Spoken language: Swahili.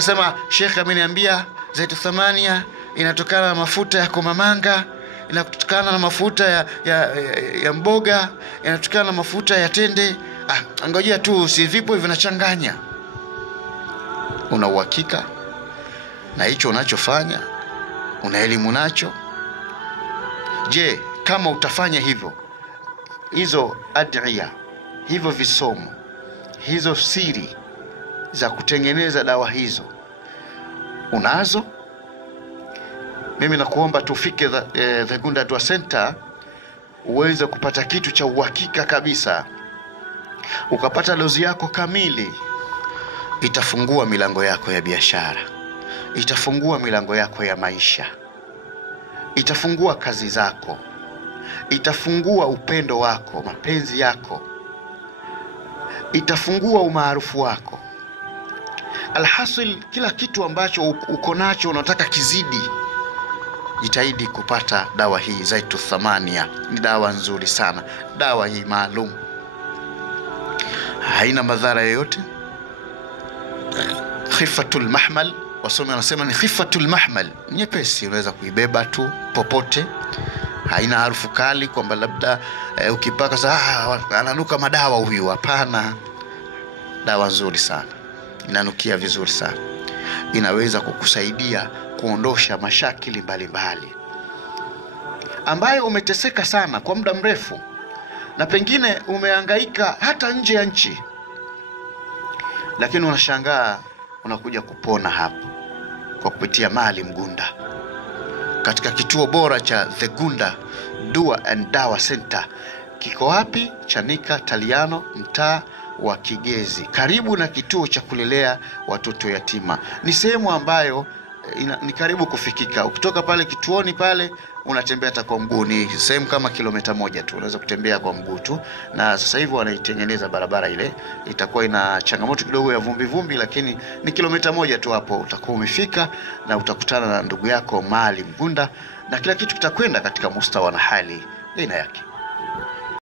Nasema Sheikh ameniambia zaitu thamania inatokana na mafuta ya komamanga, inatokana na mafuta ya mboga, inatokana na mafuta ya tende. Ngojea tu, si vipo vinachanganya. Una uhakika na hicho unachofanya? Una elimu nacho? Je, kama utafanya hivyo, hizo adhiya, hivyo visomo, hizo siri za kutengeneza dawa hizo unazo? Mimi nakuomba tufike The Gunda Dua Center uweze kupata kitu cha uhakika kabisa, ukapata dozi yako kamili. Itafungua milango yako ya biashara, itafungua milango yako ya maisha, itafungua kazi zako, itafungua upendo wako, mapenzi yako, itafungua umaarufu wako. Alhasil, kila kitu ambacho uko nacho unataka kizidi, jitahidi kupata dawa hii zaitu thamania. Ni dawa nzuri sana. Dawa hii maalum, haina madhara yoyote. Khifatul mahmal, wasomi wanasema ni khifatul mahmal, nyepesi, unaweza kuibeba tu popote. Haina harufu kali kwamba labda ukipaka ananuka madawa huyu. Hapana, dawa nzuri sana, inanukia vizuri sana, inaweza kukusaidia kuondosha mashakili mbalimbali ambayo umeteseka sana kwa muda mrefu, na pengine umehangaika hata nje ya nchi, lakini unashangaa unakuja kupona hapo kwa kupitia Maalim Gunda, katika kituo bora cha The Gunda Dua and Dawa Center. Kiko wapi? Chanika Taliano, mtaa wa Kigezi, karibu na kituo cha kulelea watoto yatima. Ni sehemu ambayo ni karibu kufikika. Ukitoka pale kituoni pale, unatembea hata kwa mguu, ni sehemu kama kilomita 1 tu, unaweza kutembea kwa mguu tu. Na sasa hivi wanaitengeneza barabara ile, itakuwa ina changamoto kidogo ya vumbi, lakini ni kilomita 1 tu, hapo utakuwa umefika na utakutana na ndugu yako Maalim Gunda, na kila kitu kitakwenda katika mustawa na hali aina yake.